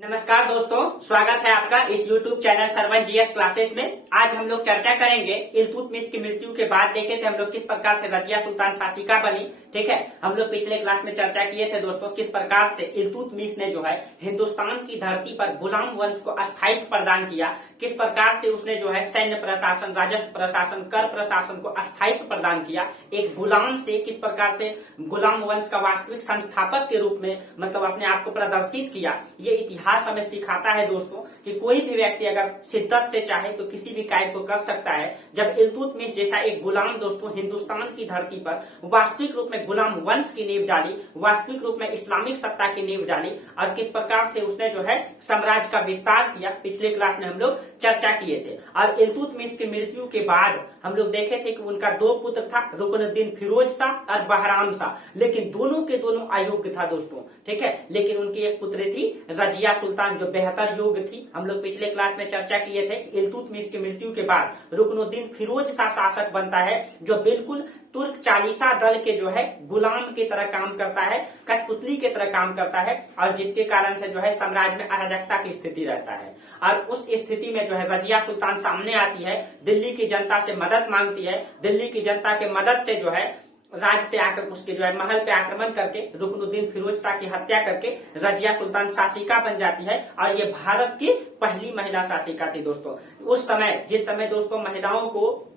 नमस्कार दोस्तों, स्वागत है आपका इस YouTube channel Sarvan GS classes में। आज हम लोग चर्चा करेंगे इल्तुतमिश की मृत्यु के बाद देखे थे हम लोग किस प्रकार से रजिया सुल्तान शासिका बनी। ठीक है, हम लोग पिछले क्लास में चर्चा किए थे दोस्तों किस प्रकार से इल्तुतमिश ने जो है हिंदुस्तान की धरती पर गुलाम वंश को स्थायित्व प्रदान किया, किस प्रकार से उसने जो है सैन्य प्रशासन, राजस्व प्रशासन, कर प्रशासन को स्थायित्व प्रदान किया। एक गुलाम से किस प्रकार से गुलाम वंश का वास्तविक संस्थापक के रूप में मतलब अपने आप को प्रदर्शित किया। ये इतिहास हमें सिखाता है दोस्तों कि कोई भी व्यक्ति अगर शिद्दत से चाहे तो किसी भी कार्य को कर सकता है। जब इल्तुतमिश जैसा एक गुलाम दोस्तों हिंदुस्तान की धरती पर वास्तविक रूप में गुलाम वंश की नींव डाली, वास्तविक रूप में इस्लामिक सत्ता की नींव डाली और किस प्रकार से उसने जो है साम्राज्य का विस्तार किया, पिछले क्लास में हम लोग चर्चा किए थे। और इल्तुतमिश की मृत्यु के बाद हम लोग देखे थे कि उनका दो पुत्र था, रुकनुद्दीन फिरोज शाह और बहराम शाह, लेकिन दोनों के दोनों अयोग्य था दोस्तों। ठीक है, लेकिन उनकी एक पुत्री थी रजिया सुल्तान जो बेहतर योग्य थी। हम लोग पिछले क्लास में चर्चा किए थे इल्तुतमिश की मृत्यु के बाद रुकनुद्दीन फिरोज शाह शासक बनता है जो बिल्कुल तुर्क चालीसा दल के जो है गुलाम की तरह काम करता है, कठपुतली की तरह काम करता है और जिसके कारण से जो है साम्राज्य में अराजकता की स्थिति रहता है। और उस स्थिति में जो है रजिया सुल्तान सामने आती है, दिल्ली की जनता से मदद मांगती है, दिल्ली की जनता के मदद से जो है राज पे आकर उसके जो है महल पे आक्रमण करके रुकनुद्दीन फिरोज शाह की हत्या करके रजिया सुल्तान शासिका बन जाती है। और ये भारत की पहली महिला शासिका थी दोस्तों। उस समय जिस समय दोस्तों महिलाओं को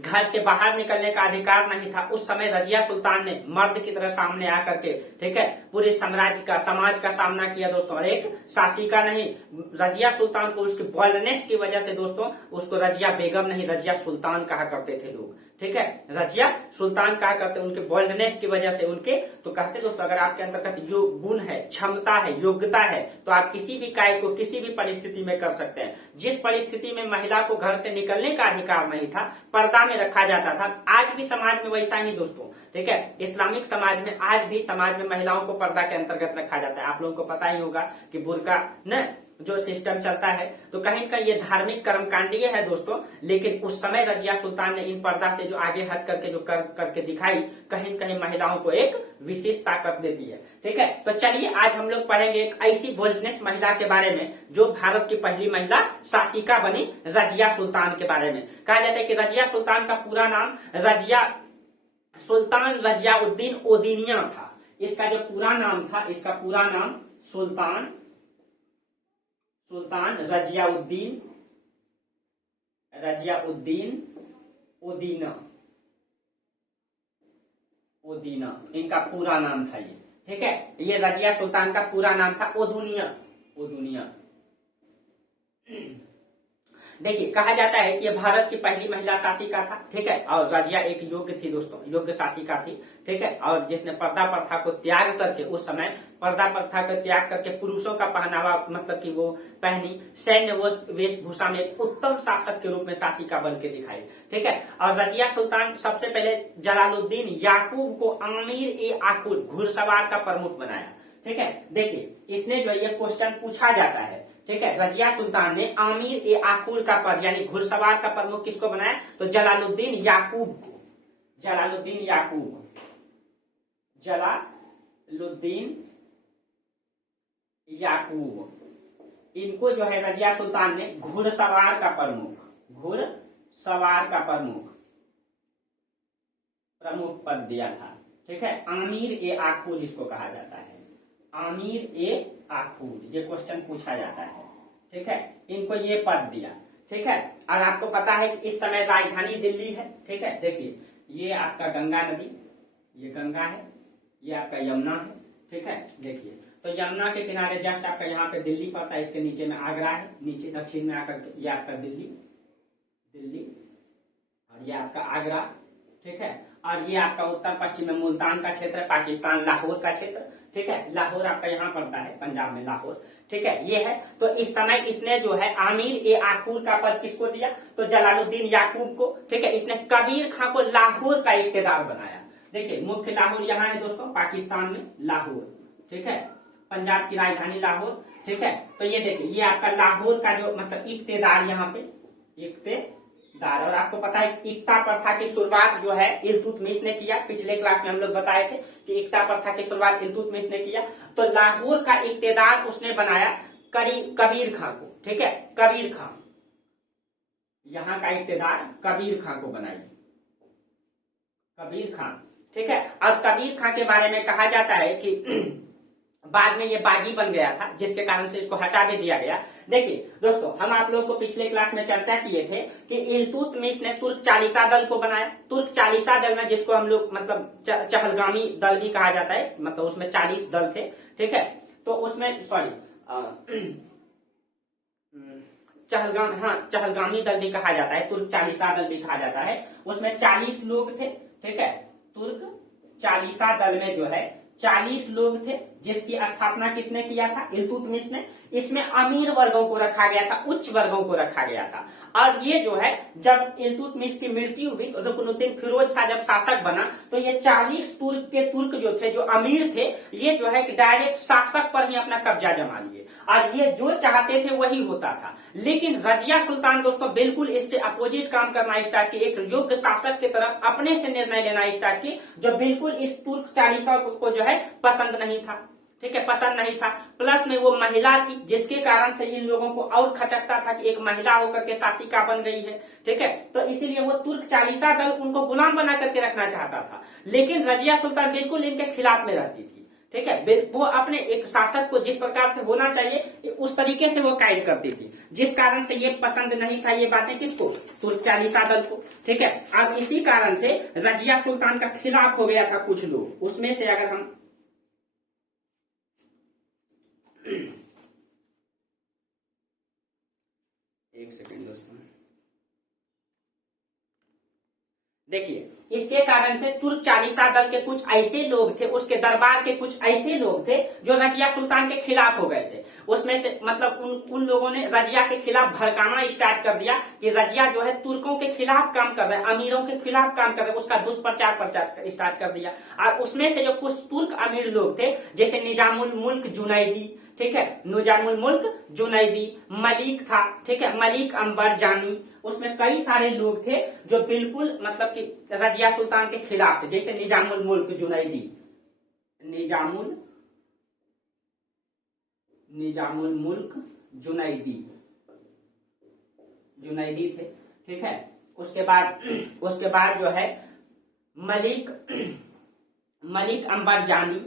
घर से बाहर निकलने का अधिकार नहीं था, उस समय रजिया सुल्तान ने मर्द की तरह सामने आकर के ठीक है पूरे साम्राज्य का समाज का सामना किया दोस्तों। और एक शासिका नहीं, रजिया सुल्तान को उसकी बोल्डनेस की वजह से दोस्तों उसको रजिया बेगम नहीं रजिया सुल्तान कहा करते थे लोग। ठीक है, रजिया सुल्तान कहा करते उनके बोल्डनेस की वजह से उनके तो कहते दोस्तों अगर आपके अंतर्गत जो गुण है, क्षमता है, योग्यता है तो आप किसी भी कार्य को किसी भी परिस्थिति में कर सकते हैं। जिस परिस्थिति में महिला को घर से निकलने का अधिकार नहीं था, पर्दा में रखा जाता था, आज भी समाज में वैसा ही दोस्तों। ठीक है, इस्लामिक समाज में आज भी समाज में महिलाओं को पर्दा के अंतर्गत रखा जाता है। आप लोगों को पता ही होगा कि बुर्का न जो सिस्टम चलता है तो कहीं का ये धार्मिक कर्मकांडीय है दोस्तों। लेकिन उस समय रजिया सुल्तान ने इन पर्दा से जो आगे हट करके जो करके दिखाई, कहीं कहीं महिलाओं को एक विशेष ताकत देती है। ठीक है, तो चलिए आज हम लोग पढ़ेंगे एक ऐसी बोल्डनेस महिला के बारे में जो भारत की पहली महिला शासिका बनी, रजिया सुल्तान के बारे में। कहा जाता है कि रजिया सुल्तान का पूरा नाम रजिया सुल्तान रजियाउद्दीन ओदिनिया था। इसका जो पूरा नाम था, इसका पूरा नाम सुल्तान रजियाउद्दीन ओदीना इनका पूरा नाम था ये। ठीक है, ये रजिया सुल्तान का पूरा नाम था ओदुनिया। देखिए कहा जाता है कि ये भारत की पहली महिला शासिका था। ठीक है, और रजिया एक योग्य थी दोस्तों, योग्य शासिका थी। ठीक है, और जिसने पर्दा प्रथा को त्याग करके उस समय पर्दा प्रथा का त्याग करके पुरुषों का पहनावा मतलब कि वो पहनी, सैन्य वेशभूषा में एक उत्तम शासक के रूप में शासिका बन के दिखाई। ठीक है, और रजिया सुल्तान सबसे पहले जलालुद्दीन याकूब को आमिर ए आकुल घुड़सवार का प्रमुख बनाया। ठीक है, देखिए इसने जो ये क्वेश्चन पूछा जाता है। ठीक है, रजिया सुल्तान ने आमिर ए आकुल का पद यानी घुड़सवार का प्रमुख किसको बनाया तो जलालुद्दीन याकूब इनको जो है रजिया सुल्तान ने घुड़सवार का प्रमुख पद दिया था। ठीक है, आमिर ए आकुल इसको कहा जाता है, आमिर ए आकुल, ये क्वेश्चन पूछा जाता है। ठीक है, इनको ये पद दिया। ठीक है, और आपको पता है कि इस समय राजधानी दिल्ली है। ठीक है, देखिए ये आपका गंगा नदी, ये गंगा है, ये आपका यमुना है। ठीक है, देखिए तो यमुना के किनारे जस्ट आपका यहाँ पे दिल्ली पड़ता है, इसके नीचे में आगरा है, नीचे दक्षिण में आकर ये आपका दिल्ली और ये आपका आगरा। ठीक है, और ये आपका उत्तर पश्चिम में मुल्तान का क्षेत्र, पाकिस्तान लाहौर का क्षेत्र। ठीक है, लाहौर आपका यहाँ पड़ता है पंजाब में लाहौर। ठीक है, ये है। तो इस समय इसने जो है आमिर ए आकुल का पद किसको दिया तो जलालुद्दीन याकूब को। ठीक है, इसने कबीर खां को लाहौर का इक्तेदार बनाया। देखिए मुख्य लाहौर यहाँ है दोस्तों, पाकिस्तान में लाहौर। ठीक है, पंजाब की राजधानी लाहौर। ठीक है, तो ये देखिए ये आपका लाहौर का जो मतलब इक्तेदार यहाँ पे इक्तेदार। और आपको पता है इक्ता प्रथा की शुरुआत जो है इल्तुतमिश ने किया। पिछले क्लास में हम लोग बताए थे कि इक्ता प्रथा की शुरुआत इल्तुतमिश ने किया। तो लाहौर का इक्तेदार उसने बनाया कबीर खां को, ठीक है, कबीर खां, यहाँ का इक्तेदार कबीर खां को बनाई, कबीर खां, ठीक है। और कबीर खां के बारे में कहा जाता है कि बाद में ये बागी बन गया था, जिसके कारण से इसको हटा भी दिया गया। देखिए दोस्तों, हम आप लोगों को पिछले क्लास में चर्चा किए थे कि इल्तुतमिश ने तुर्क चालीसा दल को बनाया। तुर्क चालीसा दल में, जिसको हम लोग मतलब चहलगामी दल भी कहा जाता है, मतलब उसमें 40 दल थे, ठीक है। तो उसमें चहलगामी दल भी कहा जाता है, तुर्क चालीसा दल भी कहा जाता है। उसमें 40 लोग थे, ठीक है। तुर्क चालीसा दल में जो है 40 लोग थे, जिसकी स्थापना किसने किया था? इल्तुतमिश ने। इसमें अमीर वर्गों को रखा गया था, उच्च वर्गों को रखा गया था। और ये जो है, जब इल्तुतमिश की मृत्यु हुई तो रुकनुद्दीन फिरोज शाह जब शासक बना, तो ये 40 तुर्क जो थे, जो अमीर थे, ये जो है कि डायरेक्ट शासक पर ही अपना कब्जा जमा लिए, और ये जो चाहते थे वही होता था। लेकिन रजिया सुल्तान दोस्तों बिल्कुल इससे अपोजिट काम करना स्टार्ट किए, एक योग्य शासक की तरफ अपने से निर्णय लेना स्टार्ट किए, जो बिल्कुल इस तुर्क चालीसा को जो है पसंद नहीं था, ठीक है, पसंद नहीं था। प्लस में वो महिला थी, जिसके कारण से इन लोगों को और खटकता था कि एक महिला होकर के शासिका बन गई है, ठीक है। तो इसीलिए वो तुर्क चालीसा दल उनको गुलाम बना करके रखना चाहता था। लेकिन रजिया सुल्तान बिल्कुल इनके खिलाफ में रहती थी, ठीक है। वो अपने एक शासक को जिस प्रकार से होना चाहिए उस तरीके से वो कायद करती थी, जिस कारण से ये पसंद नहीं था ये बातें किसको? तुर्क चालीसा दल को, ठीक है। अब इसी कारण से रजिया सुल्तान का खिलाफ हो गया था कुछ लोग। उसमें से अगर हम एक सेकेंड दोस्तों, देखिए इसके कारण से तुर्क चालीसा दल के कुछ ऐसे लोग थे, उसके दरबार के कुछ ऐसे लोग थे जो रजिया सुल्तान के खिलाफ हो गए थे। उसमें से मतलब उन लोगों ने रजिया के खिलाफ भड़काना स्टार्ट कर दिया कि रजिया जो है तुर्कों के खिलाफ काम कर रहा है, अमीरों के खिलाफ काम कर रहा है, उसका दुष्प्रचार स्टार्ट कर दिया। और उसमें से जो कुछ तुर्क अमीर लोग थे, जैसे निजामुल मुल्क जुनैदी, ठीक है, निजामुल मुल्क जुनैदी, मलिक था, ठीक है, मलिक अंबर जानी, उसमें कई सारे लोग थे जो बिल्कुल मतलब कि रजिया सुल्तान के खिलाफ थे। जैसे निजामुल मुल्क जुनैदी, निजामुल मुल्क जुनैदी थे, ठीक है। उसके बाद जो है मलिक अंबर जानी,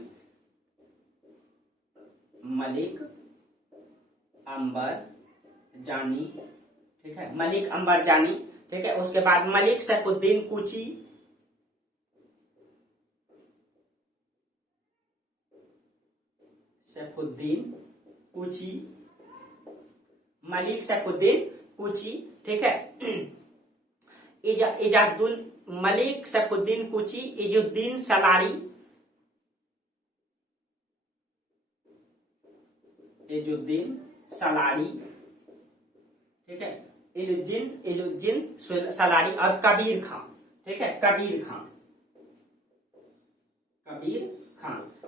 ठीक है, मलिक अंबर जानी, ठीक है। उसके बाद मलिक सैफुद्दीन कुची, मलिक सैफुद्दीन कुची, ठीक है। मलिक सैफुद्दीन कुची, इजुद्दीन सलारी, ठीक है, इलुद्दीन सलारी और कबीर खां, ठीक है, कबीर खां,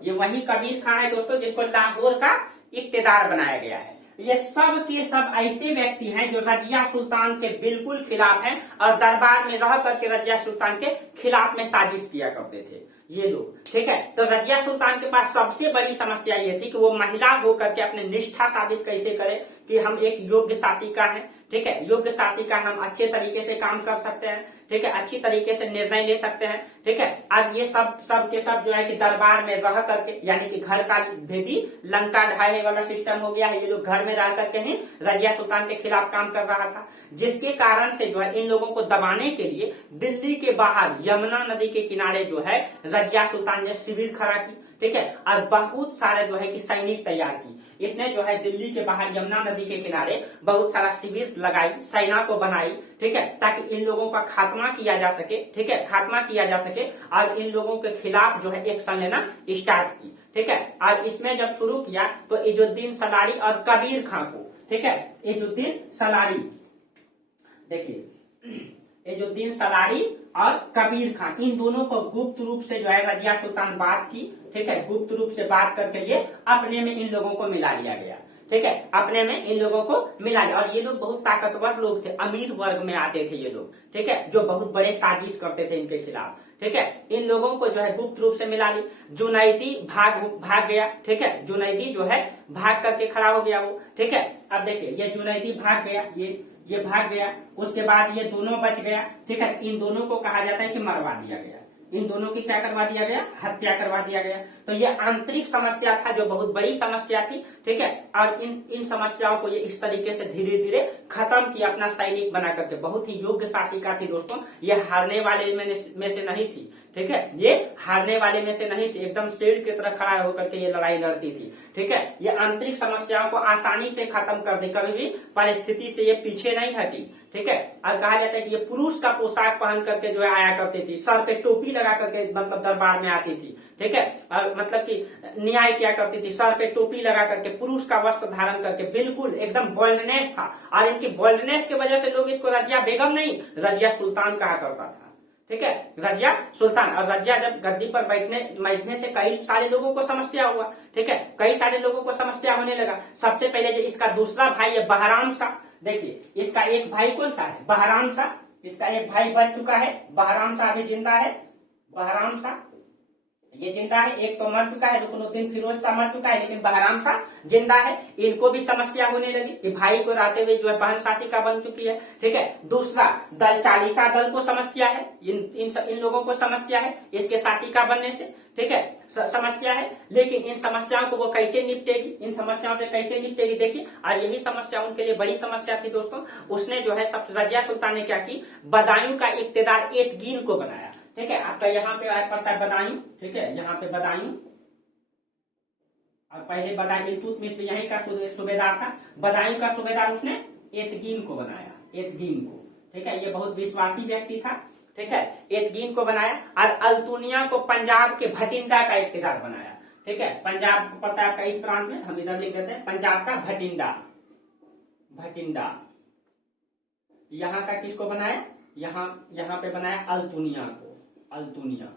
ये वही कबीर खां है दोस्तों जिसको लाहौर का इक्तेदार बनाया गया है। ये सब के सब ऐसे व्यक्ति हैं जो रजिया सुल्तान के बिल्कुल खिलाफ हैं और दरबार में रह करके रजिया सुल्तान के खिलाफ में साजिश किया करते थे ये लोग, ठीक है। तो रजिया सुल्तान के पास सबसे बड़ी समस्या ये थी कि वो महिला होकर के अपने निष्ठा साबित कैसे करे कि हम एक योग्य शासिका हैं, ठीक है, योग्य शासिका, हम अच्छे तरीके से काम कर सकते हैं, ठीक है, अच्छी तरीके से निर्णय ले सकते हैं, ठीक है। अब ये सब के सब जो है कि दरबार में रह करके, यानी कि घर का भेदी लंका ढाए वाला सिस्टम हो गया है। ये लोग घर में रह करके ही रजिया सुल्तान के खिलाफ काम कर रहा था, जिसके कारण से जो है इन लोगों को दबाने के लिए दिल्ली के बाहर यमुना नदी के किनारे जो है रजिया सुल्तान ने शिविर खड़ा की, ठीक है, और बहुत सारे जो है कि सैनिक तैयार की। इसने जो है दिल्ली के बाहर यमुना नदी के किनारे बहुत सारा शिविर लगाई, सेना को बनाई, ठीक है, ताकि इन लोगों का खात्मा किया जा सके, ठीक है, खात्मा किया जा सके और इन लोगों के खिलाफ जो है एक्शन लेना स्टार्ट की, ठीक है। और इसमें जब शुरू किया तो इजुद्दीन सलारी और कबीर खां को, ठीक है, इजुद्दीन सलारी, देखिए इजुद्दीन सलारी और कबीर खां, इन दोनों को गुप्त रूप से जो है रजिया सुल्तान बात की, ठीक है, गुप्त रूप से बात करके ये अपने में इन लोगों को मिला लिया गया, ठीक है, अपने में इन लोगों को मिला लिया। और ये लोग बहुत ताकतवर लोग थे, अमीर वर्ग में आते थे ये लोग, ठीक है, जो बहुत बड़े साजिश करते थे इनके खिलाफ, ठीक है। इन लोगों को जो है गुप्त रूप से मिला ली। जुनैदी भाग गया, ठीक है, जुनैदी जो है भाग करके खड़ा हो गया वो, ठीक है। अब देखिए ये जुनैदी भाग गया, ये भाग गया, उसके बाद ये दोनों बच गया, ठीक है। इन दोनों को कहा जाता है कि मरवा दिया गया, इन दोनों की क्या करवा दिया गया, हत्या करवा दिया गया। तो ये आंतरिक समस्या था जो बहुत बड़ी समस्या थी, ठीक है। और इन समस्याओं को ये इस तरीके से धीरे धीरे खत्म किया अपना सैनिक बना करके। बहुत ही योग्य शासिका थी दोस्तों, ये हारने वाले में से नहीं थी, ठीक है, ये हारने वाले में से नहीं थी, एकदम शेर की तरह खड़ा होकर के ये लड़ाई लड़ती थी, ठीक है। ये आंतरिक समस्याओं को आसानी से खत्म कर दी, कभी भी परिस्थिति से ये पीछे नहीं हटी, ठीक है। और कहा जाता है कि ये पुरुष का पोशाक पहन करके जो है आया करती थी, सर पे टोपी लगा करके मतलब दरबार में आती थी, ठीक है। और मतलब कि न्याय किया करती थी, सर पे टोपी लगा करके, पुरुष का वस्त्र धारण करके, बिल्कुल एकदम बोल्डनेस था। और इनकी बोल्डनेस की वजह से लोग इसको रजिया बेगम नहीं, रजिया सुल्तान कहा करता था, ठीक है, रजिया सुल्तान। और रजिया जब गद्दी पर बैठने से कई सारे लोगों को समस्या हुआ, ठीक है, कई सारे लोगों को समस्या होने लगा। सबसे पहले जो इसका दूसरा भाई है बहराम शाह, देखिए इसका एक भाई कौन सा है, बहराम शाह, इसका एक भाई बच चुका है, बहराम शाह अभी जिंदा है, बहराम शाह ये जिंदा है। एक तो मर चुका है, रुकनुद्दीन फिरोज शाह मर चुका है, लेकिन बहराम शाह जिंदा है। इनको भी समस्या होने लगी कि भाई को रहते हुए जो है बहन शासिका बन चुकी है, ठीक है। दूसरा दल चालीसा दल को समस्या है, इन लोगों को समस्या है इसके शासिका बनने से, ठीक है, समस्या है। लेकिन इन समस्याओं को वो कैसे निपटेगी, इन समस्याओं से कैसे निपटेगी, देखिए। और यही समस्या उनके लिए बड़ी समस्या थी दोस्तों। उसने जो है सब रजिया सुल्तान ने क्या की, बदायूं का इक्तेदार एतगीन को बनाया, ठीक है। आपका यहाँ पे पड़ता है बदायूं, ठीक है, यहाँ पे बदायूं। और पहले बदायूं इल्तुतमिश भी यहीं का सूबेदार था। बदायूं का सूबेदार उसने एतगीन को बनाया, एतगीन को, ठीक है। ये बहुत विश्वासी व्यक्ति था, ठीक है। एतगीन को बनाया और अल्तुनिया को पंजाब के भटिंडा का इक्तेदार बनाया, ठीक है। पंजाब पड़ता है आपका इस प्रांत में, हम इधर लिख देते हैं पंजाब का भटिंडा, भटिंडा। यहाँ का किसको बनाया, यहाँ पे बनाया अल्तुनिया को, अल्तुनिया,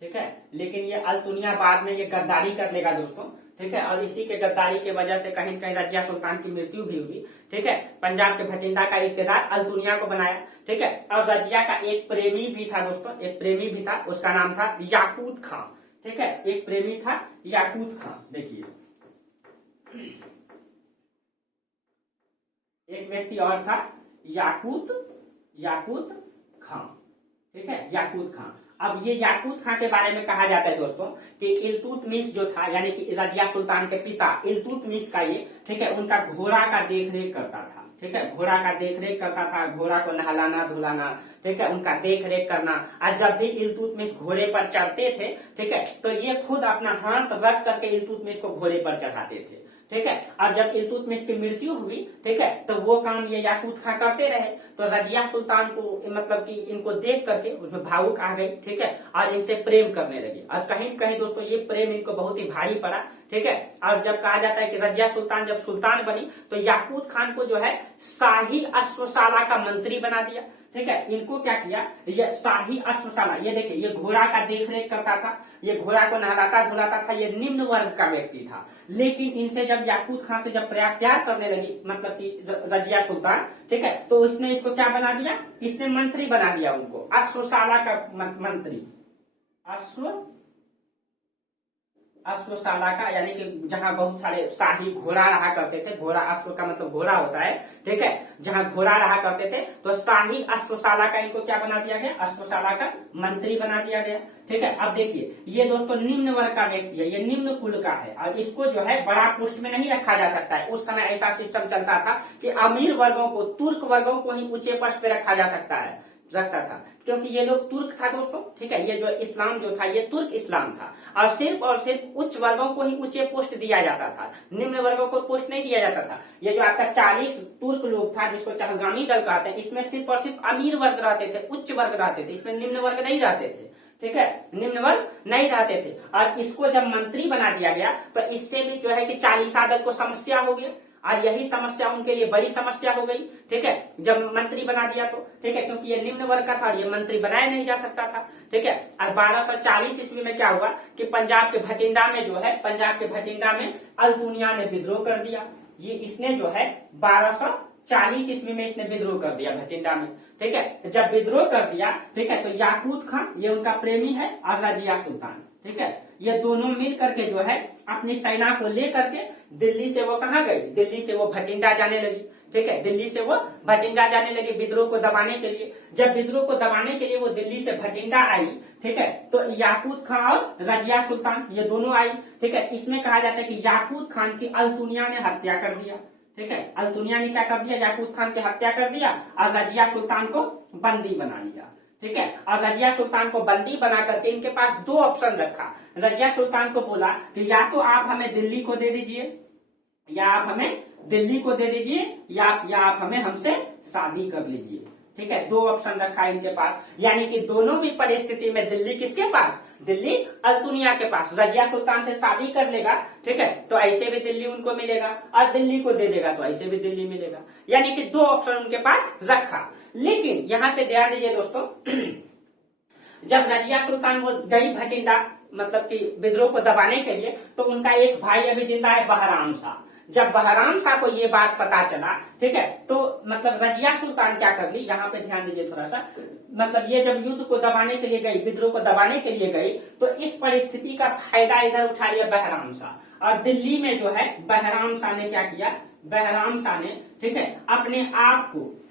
ठीक है। लेकिन ये अल्तुनिया बाद में ये गद्दारी कर लेगा दोस्तों, ठीक है। और इसी के गद्दारी की वजह से कहीं कहीं रजिया सुल्तान की मृत्यु भी हुई, ठीक है। पंजाब के भटिंडा का इक्तेदार अल्तुनिया को बनाया, ठीक है। और रजिया का एक प्रेमी भी था दोस्तों, एक प्रेमी भी था, उसका नाम था याकूत खां, ठीक है। एक प्रेमी था याकूत खां, देखिए एक व्यक्ति और था याकूत खां, ठीक है, याकूत खां। अब ये याकूत खां के बारे में कहा जाता है दोस्तों कि इल्तुतमिश जो था, यानी कि रजिया सुल्तान के पिता इल्तुतमिश का ये, ठीक है, उनका घोड़ा का देखरेख करता था, ठीक है, घोड़ा का देखरेख करता था, घोड़ा को नहलाना धुलाना, ठीक है, उनका देखरेख करना। और जब भी इल्तुतमिश घोड़े पर चढ़ते थे, ठीक है, तो ये खुद अपना हाथ रख करके इल्तुतमिश को घोड़े पर चढ़ाते थे, ठीक है। और जब इल्तुतमिश की मृत्यु हुई, ठीक है, तो वो काम ये याकूत खां करते रहे। तो रजिया सुल्तान को मतलब कि इनको देख करके उसमें भावुक आ गई, ठीक है, और इनसे प्रेम करने लगी। और कहीं कहीं दोस्तों ये प्रेम इनको बहुत ही भारी पड़ा, ठीक है। और जब कहा जाता है कि रजिया सुल्तान जब सुल्तान बनी तो याकूत खान को जो है शाही अश्वशाला का मंत्री बना दिया, ठीक है। इनको क्या किया, ये शाही अश्वशाला, ये देखिए ये घोड़ा का देखरेख करता था, ये घोड़ा को नहलाता धुलाता था, ये निम्न वर्ग का व्यक्ति था। लेकिन इनसे जब याकूत खां से जब प्यार करने लगी मतलब कि रजिया सुल्तान, ठीक है, तो इसने इसको क्या बना दिया, इसने मंत्री बना दिया उनको, अश्वशाला का मंत्री, अश्वशाला का, यानी कि जहां बहुत सारे शाही घोड़ा रहा करते थे, घोड़ा अश्व का मतलब घोड़ा होता है, ठीक है, जहां घोड़ा रहा करते थे, तो शाही अश्वशाला का इनको क्या बना दिया गया, अश्वशाला का मंत्री बना दिया गया, ठीक है। अब देखिए ये दोस्तों निम्न वर्ग का व्यक्ति है, ये निम्न कुल का है, और इसको जो है बड़ा पोस्ट में नहीं रखा जा सकता है। उस समय ऐसा सिस्टम चलता था कि अमीर वर्गों को, तुर्क वर्गों को ही ऊंचे पोस्ट पे रखा जा सकता था, क्योंकि ये लोग तुर्क था दोस्तों, ठीक है। ये जो इस्लाम जो था ये तुर्क इस्लाम था, और सिर्फ उच्च वर्गों को ही ऊंचे पोस्ट दिया जाता था, निम्न वर्गों को पोस्ट नहीं दिया जाता था। ये जो आपका 40 तुर्क लोग था जिसको चहलगामी दल कहते हैं, इसमें सिर्फ और सिर्फ अमीर वर्ग रहते थे, उच्च वर्ग रहते थे, इसमें निम्न वर्ग नहीं रहते थे, ठीक है, निम्न वर्ग नहीं रहते थे। और इसको जब मंत्री बना दिया गया तो इससे भी जो है कि चालीसा दल को समस्या हो गया, और यही समस्या उनके लिए बड़ी समस्या हो गई, ठीक है, जब मंत्री बना दिया तो, ठीक है, क्योंकि ये निम्न वर्ग का था और ये मंत्री बनाया नहीं जा सकता था, ठीक है। और 1240 ईस्वी में क्या हुआ कि पंजाब के भटिंडा में जो है, पंजाब के भटिंडा में अल्तुनिया ने विद्रोह कर दिया। ये इसने जो है 1240 ईस्वी में इसने विद्रोह कर दिया भटिंडा में, ठीक है। जब विद्रोह कर दिया, ठीक है, तो याकूत खान ये उनका प्रेमी है और रजिया सुल्तान, ठीक है, ये दोनों मिल करके जो है अपनी सेना को लेकर के दिल्ली से वो कहाँ गई, दिल्ली से वो भटिंडा जाने लगी, ठीक है, दिल्ली से वो भटिंडा जाने लगी विद्रोह को दबाने के लिए। जब विद्रोह को दबाने के लिए वो दिल्ली से भटिंडा आई, ठीक है, तो याकूत खान और रजिया सुल्तान ये दोनों आई, ठीक है। इसमें कहा जाता है कि याकूत खान की अल्तुनिया ने हत्या कर दिया, ठीक है, अल्तुनिया ने क्या कर दिया, याकूत खान की हत्या कर दिया और रजिया सुल्तान को बंदी बना लिया, ठीक है। और रजिया सुल्तान को बंदी बना करके इनके पास दो ऑप्शन रखा। रजिया सुल्तान को बोला कि या तो आप हमें दिल्ली को दे दीजिए, या आप हमें दिल्ली को दे दीजिए, या आप हमें हमसे शादी कर लीजिए, ठीक है। दो ऑप्शन रखा इनके पास, यानी कि दोनों भी परिस्थिति में दिल्ली किसके पास, दिल्ली अल्तुनिया के पास। रजिया सुल्तान से शादी कर लेगा, ठीक है, तो ऐसे भी दिल्ली उनको मिलेगा, और दिल्ली को दे देगा तो ऐसे भी दिल्ली मिलेगा, यानी कि दो ऑप्शन उनके पास रखा। लेकिन यहाँ पे ध्यान दीजिए दोस्तों, जब रजिया सुल्तान वो गई भटिंडा मतलब कि विद्रोह को दबाने के लिए, तो उनका एक भाई अभी जिंदा है, बहराम शाह। जब बहराम शाह को ये बात पता चला, ठीक है, तो मतलब रजिया सुल्तान क्या कर ली, यहाँ पे ध्यान दीजिए थोड़ा सा, मतलब ये जब युद्ध को दबाने के लिए गई, विद्रोह को दबाने के लिए गई, तो इस परिस्थिति का फायदा इधर उठा लिया बहराम शाह। और दिल्ली में जो है बहराम शाह ने क्या किया, बहराम शाह ने, ठीक है,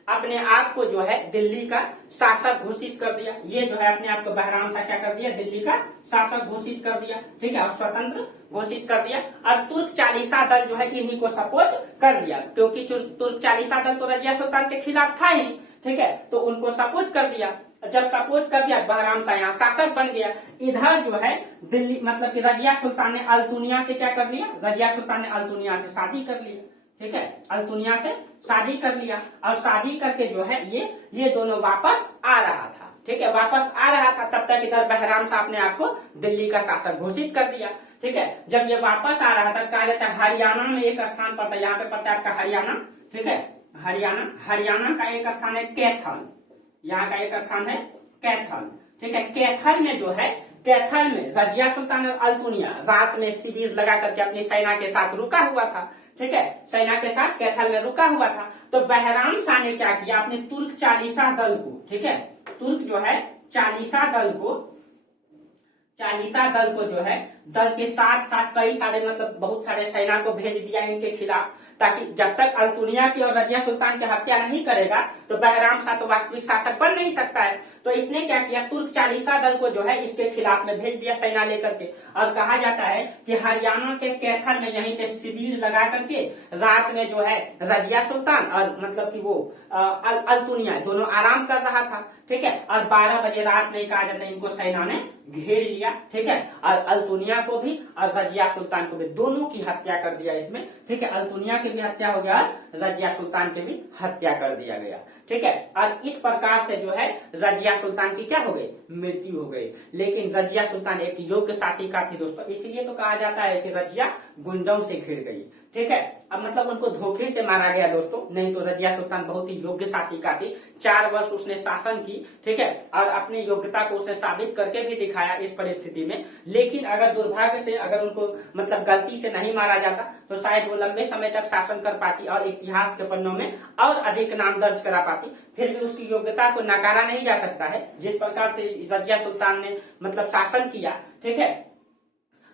अपने आप को जो है दिल्ली का शासक घोषित कर दिया। ये जो है अपने आप को बहराम शाह क्या कर दिया, दिल्ली का शासक घोषित कर दिया, ठीक है, और स्वतंत्र घोषित कर दिया। और तुर्क चालीसा दल जो है इन्हीं को सपोर्ट कर दिया, क्योंकि तुर्क चालीसा दल तो रजिया सुल्तान के खिलाफ था ही, ठीक है, तो उनको सपोर्ट कर दिया। जब सपोर्ट कर दिया, बहराम शाह यहाँ शासक बन गया। इधर जो है दिल्ली मतलब कि रजिया सुल्तान ने अल्तुनिया से क्या कर लिया, रजिया सुल्तान ने अल्तुनिया से शादी कर लिया, ठीक है, अल्तुनिया से शादी कर लिया। और शादी करके जो है ये दोनों वापस आ रहा था, ठीक है, वापस आ रहा था। तब तक इधर बहराम शाह अपने आप को दिल्ली का शासक घोषित कर दिया, ठीक है। जब ये वापस आ रहा था, कहा जाता है हरियाणा में एक स्थान पड़ता है, यहाँ पे पड़ता है आपका हरियाणा, ठीक है, हरियाणा का एक स्थान है कैथल, यहाँ का एक स्थान है कैथल, ठीक है। कैथल में जो है, कैथल में रजिया सुल्तान और अल्तुनिया रात में शिविर लगा करके अपनी सेना के साथ रुका हुआ था, ठीक है, सेना के साथ कैथल में रुका हुआ था। तो बहराम शाह ने क्या किया, अपने तुर्क चालीसा दल को, ठीक है, तुर्क जो है चालीसा दल को जो है दल के साथ साथ कई सारे मतलब बहुत सारे सेना को भेज दिया इनके खिलाफ, ताकि जब तक अल्तुनिया की और रजिया सुल्तान की हत्या नहीं करेगा तो बहराम शाह तो वास्तविक शासक बन नहीं सकता है। तो इसने क्या किया, तुर्क चालीसा दल को जो है इसके खिलाफ में भेज दिया सेना लेकर के। और कहा जाता है कि हरियाणा के कैथल में यहीं पे शिविर लगा करके रात में जो है रजिया सुल्तान और मतलब कि वो अल्तुनिया दोनों आराम कर रहा था, ठीक है। और 12 बजे रात में कहा जाता है इनको सेना ने घेर लिया, ठीक है, और अल्तुनिया को भी और रजिया सुल्तान को भी दोनों की हत्या कर दिया इसमें, ठीक है। अल्तुनिया की भी हत्या हो गया, रजिया सुल्तान की भी हत्या कर दिया गया, ठीक है। और इस प्रकार से जो है रजिया सुल्तान की क्या हो गई, मृत्यु हो गई। लेकिन रजिया सुल्तान एक योग्य शासिका थी दोस्तों, इसलिए तो कहा जाता है कि रजिया गुंडों से घिर गई, ठीक है। अब मतलब उनको धोखे से मारा गया दोस्तों, नहीं तो रजिया सुल्तान बहुत ही योग्य शासिका थी। 4 वर्ष उसने शासन की, ठीक है, और अपनी योग्यता को उसने साबित करके भी दिखाया इस परिस्थिति में। लेकिन अगर दुर्भाग्य से अगर उनको मतलब गलती से नहीं मारा जाता तो शायद वो लंबे समय तक शासन कर पाती और इतिहास के पन्नों में और अधिक नाम दर्ज करा पाती। फिर भी उसकी योग्यता को नकारा नहीं जा सकता है, जिस प्रकार से रजिया सुल्तान ने मतलब शासन किया, ठीक है।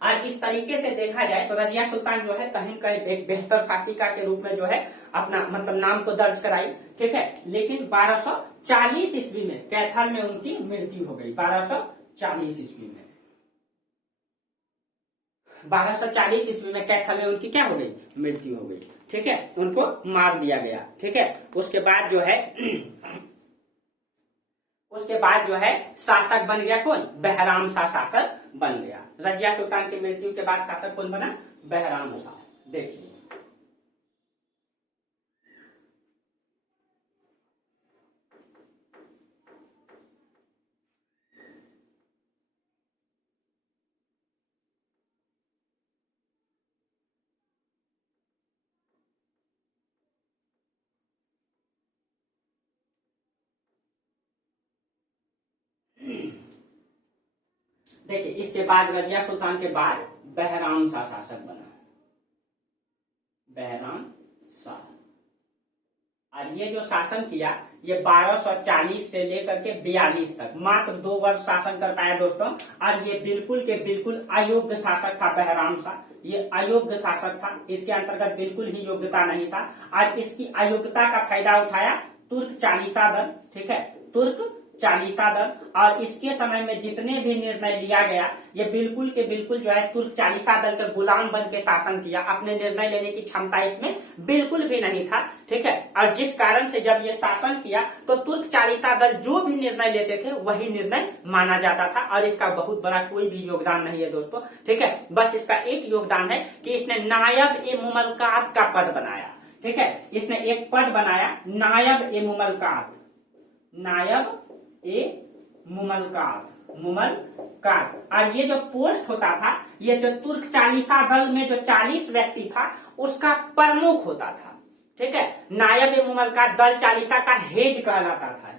और इस तरीके से देखा जाए तो रजिया सुल्तान जो है कहीं कहीं एक बेहतर शासिका के रूप में जो है अपना मतलब नाम को दर्ज कराई, ठीक है। लेकिन 1240 ईस्वी में कैथल में उनकी मृत्यु हो गई। 1240 ईस्वी में 1240 ईस्वी में कैथल में उनकी क्या हो गई, मृत्यु हो गई, ठीक है, उनको मार दिया गया, ठीक है। उसके बाद जो है शासक बन गया कौन, बहराम शाह शासक बन गया। रजिया सुल्तान की मृत्यु के बाद शासक कौन बना, बहराम शाह। देखिए देखिए इसके बाद रजिया सुल्तान के बाद बहराम शाह शासक बना, बहराम शाह। और ये जो शासन किया ये 1240 से लेकर के 42 तक मात्र 2 वर्ष शासन कर पाया दोस्तों। और ये बिल्कुल के बिल्कुल अयोग्य शासक था बहराम शाह, ये अयोग्य शासक था, इसके अंतर्गत बिल्कुल ही योग्यता नहीं था। और इसकी अयोग्यता का फायदा उठाया तुर्क चालीसा दल, ठीक है, तुर्क चालीसा दल। और इसके समय में जितने भी निर्णय लिया गया ये बिल्कुल के बिल्कुल जो है तुर्क चालीसा दल का गुलाम बन के शासन किया, अपने निर्णय लेने की क्षमता इसमें बिल्कुल भी नहीं था, ठीक है। और जिस कारण से जब ये शासन किया तो तुर्क चालीसा दल जो भी निर्णय लेते थे वही निर्णय माना जाता था, और इसका बहुत बड़ा कोई भी योगदान नहीं है दोस्तों, ठीक है। बस इसका एक योगदान है कि इसने नायब ए मुमलकात का पद बनाया, ठीक है, इसने एक पद बनाया नायब ए मुमलकात, नायब ए मुमलकात। और ये जो पोस्ट होता था, ये जो तुर्क चालीसा दल में जो 40 व्यक्ति था उसका प्रमुख होता था, ठीक है। नायब ए मुमलकात दल चालीसा का हेड कहलाता था,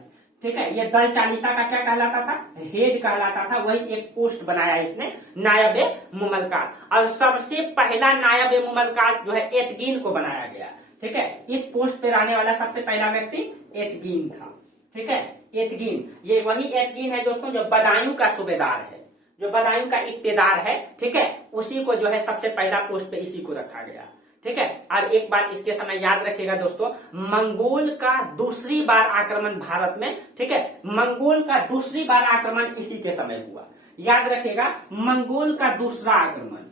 ठीक है, ये दल चालीसा का क्या कहलाता था, हेड कहलाता था। वही एक पोस्ट बनाया इसने नायब ए मुमलकात। और सबसे पहला नायब ए मुमलकात जो है एतगीन को बनाया गया, ठीक है। इस पोस्ट पे रहने वाला सबसे पहला व्यक्ति एतगीन था, ठीक है, एतगीन। ये वही एतगीन है दोस्तों जो बदायूं का सूबेदार है, जो बदायूं का इक्तेदार है, ठीक है, उसी को जो है सबसे पहला पोस्ट पे इसी को रखा गया, ठीक है। और एक बात इसके समय याद रखिएगा दोस्तों, मंगोल का दूसरी बार आक्रमण भारत में, ठीक है, मंगोल का दूसरी बार आक्रमण इसी के समय हुआ। याद रखिएगा मंगोल का दूसरा आक्रमण,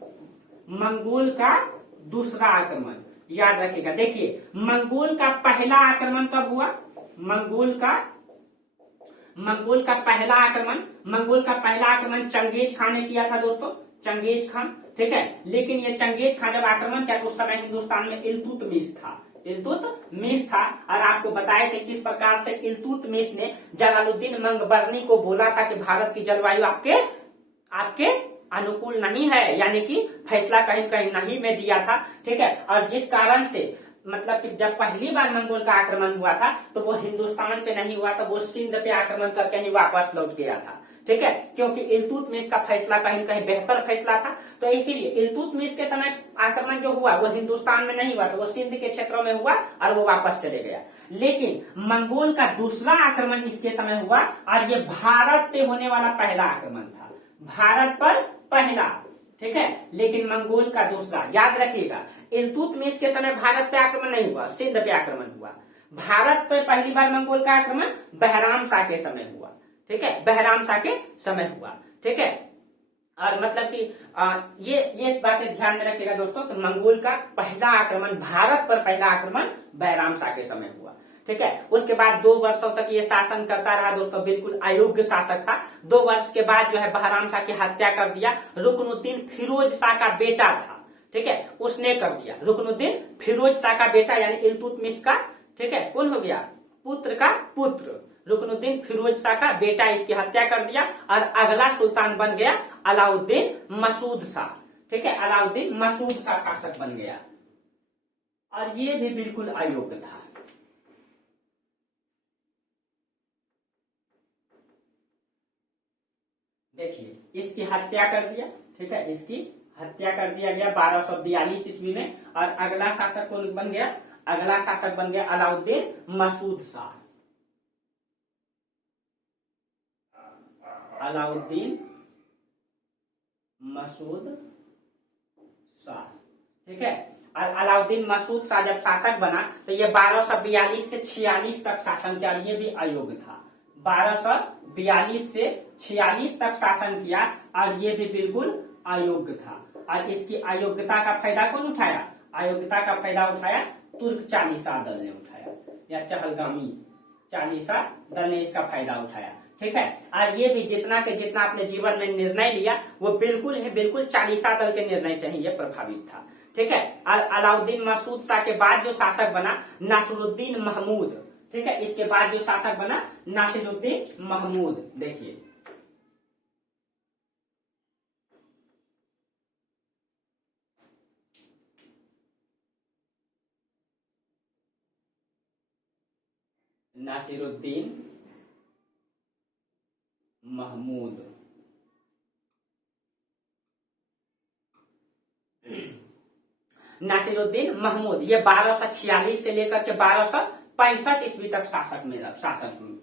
मंगोल का दूसरा आक्रमण याद रखिएगा। देखिए मंगोल का पहला आक्रमण कब हुआ, मंगोल का पहला आक्रमण चंगेज खान ने किया था दोस्तों, चंगेज खान, ठीक है। लेकिन ये चंगेज खान जब आक्रमण किया तो उस समय हिंदुस्तान में इल्तुतमिश था। और आपको बताए थे किस प्रकार से इल्तुतमिश ने जलालुद्दीन मंगबरनी को बोला था कि भारत की जलवायु आपके अनुकूल नहीं है, यानी कि फैसला कहीं कहीं नहीं में दिया था, ठीक है। और जिस कारण से मतलब कि जब पहली बार मंगोल का आक्रमण हुआ था तो वो हिंदुस्तान पे नहीं हुआ था, वो सिंध पे आक्रमण करके ही वापस लौट गया था, ठीक है, क्योंकि इल्तुतमिश का फैसला कहीं कहीं बेहतर फैसला था। तो इसीलिए इल्तुतमिश के समय आक्रमण जो हुआ वो हिंदुस्तान में नहीं हुआ, तो वो सिंध के क्षेत्रों में हुआ और वो वापस चले गया। लेकिन मंगोल का दूसरा आक्रमण इसके समय हुआ और ये भारत पे होने वाला पहला आक्रमण था, भारत पर पहला, ठीक है, लेकिन मंगोल का दूसरा। याद रखिएगा इल्तुतमिश के समय भारत पे आक्रमण नहीं हुआ, सिंध पे आक्रमण हुआ। भारत पे पहली बार मंगोल का आक्रमण बहराम शाह के समय हुआ, ठीक है, बहराम शाह के समय हुआ, ठीक है। और मतलब कि ये बातें ध्यान में रखिएगा दोस्तों कि मंगोल का पहला आक्रमण, भारत पर पहला आक्रमण बहराम शाह के समय हुआ, ठीक है। उसके बाद 2 वर्षों तक ये शासन करता रहा दोस्तों, बिल्कुल अयोग्य शासक था। 2 वर्ष के बाद जो है बहराम शाह की हत्या कर दिया, रुकनुद्दीन फिरोज शाह का बेटा था, ठीक है, उसने कर दिया। रुकनुद्दीन फिरोज शाह का बेटा यानी इल्तुतमिश का, ठीक है, कौन हो गया, पुत्र का पुत्र, रुकनुद्दीन फिरोज शाह का बेटा इसकी हत्या कर दिया। और अगला सुल्तान बन गया अलाउद्दीन मसूद शाह, ठीक है, अलाउद्दीन मसूद शाह शासक बन गया। और ये भी बिल्कुल अयोग्य था। देखिए इसकी हत्या कर दिया, ठीक है, इसकी हत्या कर दिया गया 1242 ईस्वी में। और अगला शासक कौन बन गया, अगला शासक बन गया अलाउद्दीन मसूद शाह, अलाउद्दीन मसूद शाह, ठीक है। और अलाउद्दीन मसूद शाह जब शासक बना तो ये 1242 से 46 तक शासन किया, और ये भी अयोग्य था। 1242 से 46 तक शासन किया और ये भी बिल्कुल अयोग्य था। और इसकी अयोग्यता का फायदा कौन उठाया, अयोग्यता का फायदा उठाया तुर्क चालीसा दल ने उठाया, या चहलगामी चालीसा दल ने इसका फायदा उठाया, ठीक है। और ये भी जितना के जितना अपने जीवन में निर्णय लिया वो बिल्कुल चालीसा दल के निर्णय से ही ये प्रभावित था, ठीक है। और अलाउद्दीन मसूद शाह के बाद जो शासक बना नासिरुद्दीन महमूद, ठीक है, इसके बाद जो शासक बना नासिरुद्दीन महमूद। देखिए नासिरुद्दीन महमूद, नासिरुद्दीन महमूद ये 1246 से लेकर के 1255 65 ईस्वी तक शासन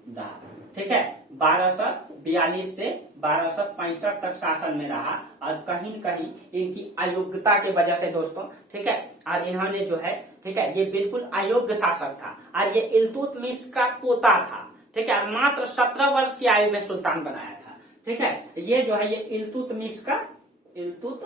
रहा। ठीक है, 1242 से 1265 तक शासन में रहा और कहीं न कहीं इनकी अयोग्यता की वजह से दोस्तों, ठीक है, और इन्होंने जो है, ठीक है, ये बिल्कुल अयोग्य शासक था और ये इल्तुतमिश का पोता था। ठीक है, मात्र 17 वर्ष की आयु में सुल्तान बनाया था। ठीक है, ये जो है ये इल्तुतमिश का कौन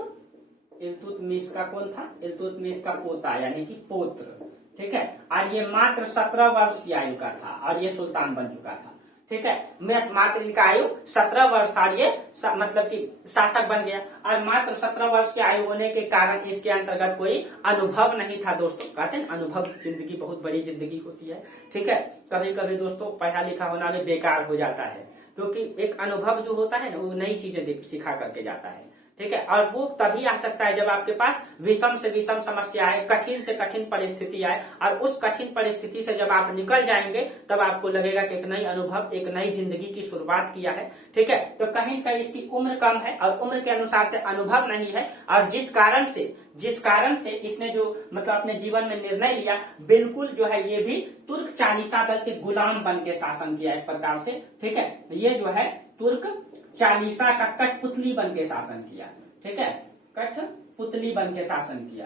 था? इल्तुतमिश का पोता यानी कि पौत्र। ठीक है, और ये मात्र 17 वर्ष की आयु का था और ये सुल्तान बन चुका था। ठीक है, मात्र इनका आयु 17 वर्ष था और ये मतलब कि शासक बन गया और मात्र 17 वर्ष की आयु होने के कारण इसके अंतर्गत कोई अनुभव नहीं था दोस्तों। कहते हैं अनुभव, जिंदगी बहुत बड़ी जिंदगी होती है। ठीक है, कभी कभी दोस्तों पढ़ा लिखा होना भी बेकार हो जाता है, क्योंकि एक अनुभव जो होता है ना, वो नई चीजें सिखा करके जाता है। ठीक है, और वो तभी आ सकता है जब आपके पास विषम से विषम समस्या आए, कठिन से कठिन परिस्थिति आए और उस कठिन परिस्थिति से जब आप निकल जाएंगे तब आपको लगेगा कि एक नई अनुभव, एक नई जिंदगी की शुरुआत किया है। ठीक है, तो कहीं कहीं इसकी उम्र कम है और उम्र के अनुसार से अनुभव नहीं है और जिस कारण से इसने जो मतलब अपने जीवन में निर्णय लिया, बिल्कुल जो है ये भी तुर्क चालीसा दल के गुलाम बन के शासन किया एक प्रकार से। ठीक है, ये जो है तुर्क चालीसा का कठपुतली बन के शासन किया। ठीक है, कठपुतली बन के शासन किया,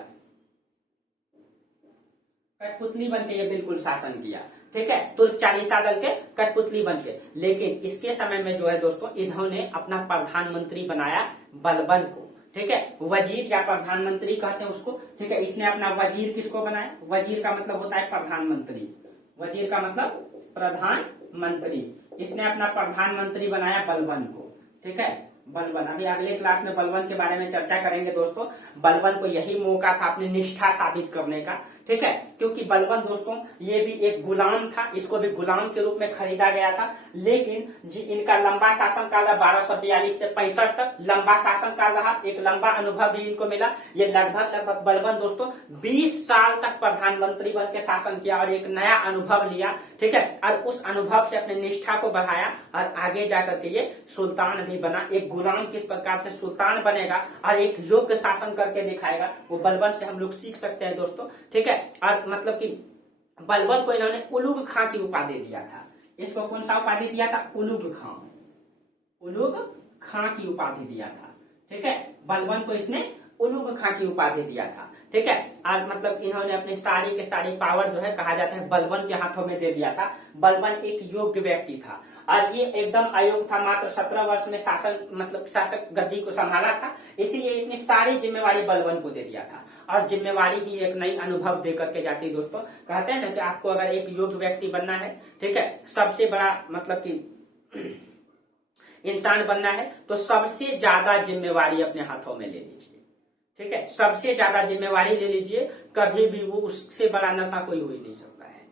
कठपुतली बन के ये बिल्कुल शासन किया। ठीक है, तुर्क चालीसा दल के कठपुतली बन के। लेकिन इसके समय में जो है दोस्तों, इन्होंने अपना प्रधानमंत्री बनाया बलबन को। ठीक है, वजीर या प्रधानमंत्री कहते हैं उसको। ठीक है, इसने अपना वजीर किसको बनाया? वजीर का मतलब होता है प्रधानमंत्री, वजीर का मतलब प्रधानमंत्री। इसने अपना प्रधानमंत्री बनाया बलबन को। ठीक है, बलबन, अभी अगले क्लास में बलबन के बारे में चर्चा करेंगे दोस्तों। बलबन को यही मौका था अपनी निष्ठा साबित करने का। ठीक है, क्योंकि बलबन दोस्तों ये भी एक गुलाम था, इसको भी गुलाम के रूप में खरीदा गया था। लेकिन इनका लंबा शासन काल 1242 से 65 तक लंबा शासन काल रहा, एक लंबा अनुभव भी इनको मिला। ये लगभग बलबन दोस्तों 20 साल तक प्रधानमंत्री बन के शासन किया और एक नया अनुभव लिया। ठीक है, और उस अनुभव से अपनी निष्ठा को बढ़ाया और आगे जाकर के ये सुल्तान भी बना। एक गुलाम किस प्रकार से सुल्तान बनेगा और एक योग्य शासन करके दिखाएगा, वो बलबन से हम लोग सीख सकते हैं दोस्तों। ठीक है, और मतलब कि बलबन को इन्होंने उलुग खां की उपाधि दिया था। इसको कौन सा उपाधि दिया था? उलुग खां, उलुग खां की उपाधि दिया था। ठीक है, बलबन को इसने उलुग खां की उपाधि दिया था। ठीक है, और मतलब इन्होंने अपनी सारी के सारी पावर जो है कहा जाता है बलबन के हाथों में दे दिया था। बलबन एक योग्य व्यक्ति था और ये एकदम अयोग्य था। मात्र 17 वर्ष में शासक गद्दी को संभाला था, इसीलिए इतनी सारी जिम्मेवारी बलबन को दे दिया था। और जिम्मेवारी ही एक नई अनुभव दे करके जाती है दोस्तों। कहते हैं ना कि आपको अगर एक योग्य व्यक्ति बनना है, ठीक है, सबसे बड़ा मतलब कि इंसान बनना है, तो सबसे ज्यादा जिम्मेवारी अपने हाथों में ले लीजिए। ठीक है, सबसे ज्यादा जिम्मेवारी ले लीजिए। कभी भी वो उससे बड़ा नशा कोई हो ही नहीं सकता है,